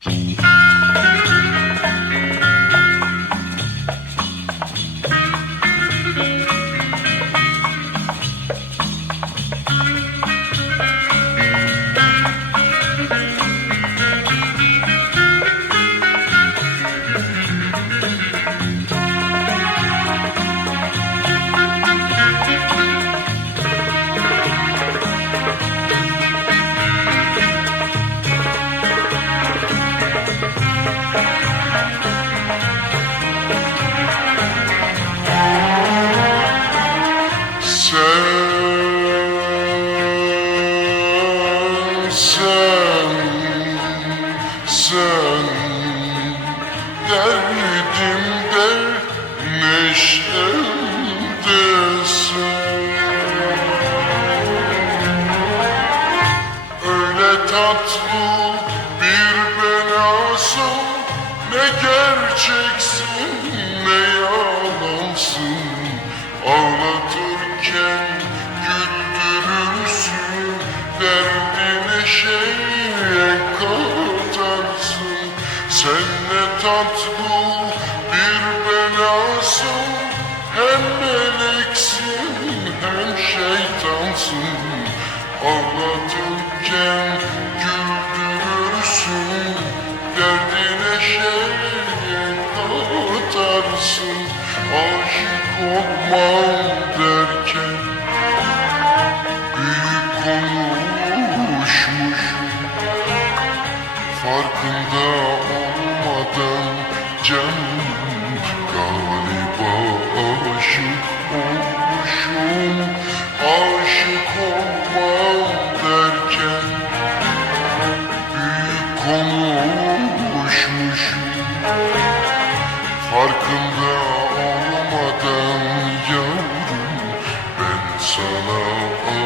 Sen, sen, sen Derdimde neşemdesin Öyle tatlı bir belasın Ne gerçeksin ne yalansın. Ağlatırken güldürürsün Derdini ne tatlı bir belasın Hem meleksin hem şeytansın. Ağlatırken güldürürsün Derdine şeye katarsın. Aşık Konuşmuşum Farkında olmadan yavrum. Ben sana aşık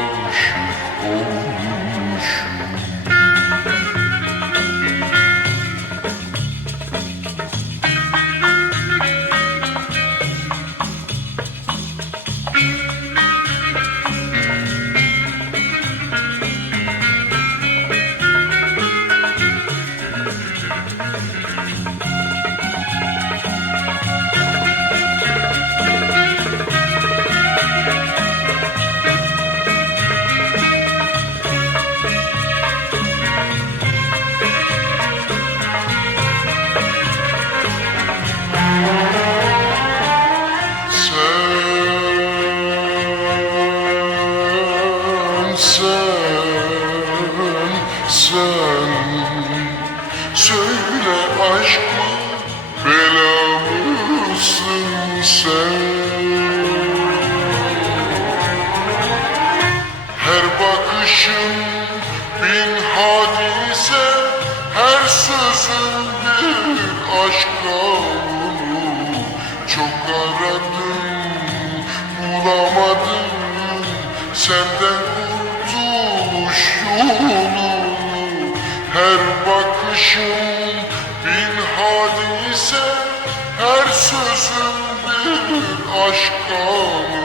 Bakışın bin hadise Her sözün bir aşk kanunu Çok aradım bulamadım Senden kurtuluş yolunu Her bakışın bin hadise Her sözün bir aşk kanunu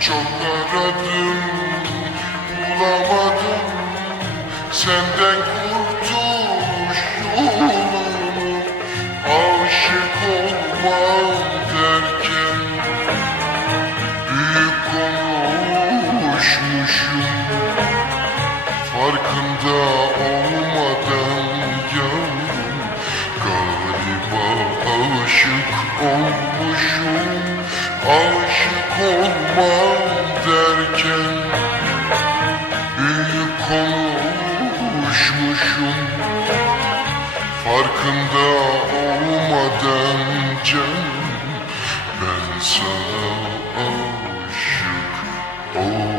Çok aradım bulamadım. Senden kurtuluş yolunu Aşık olmam derken Büyük konuşmuşum Farkında olmadan yavrum Galiba aşık olmuşum Aşık olmam derken farkında olmadan canım Ben sana aşık oldum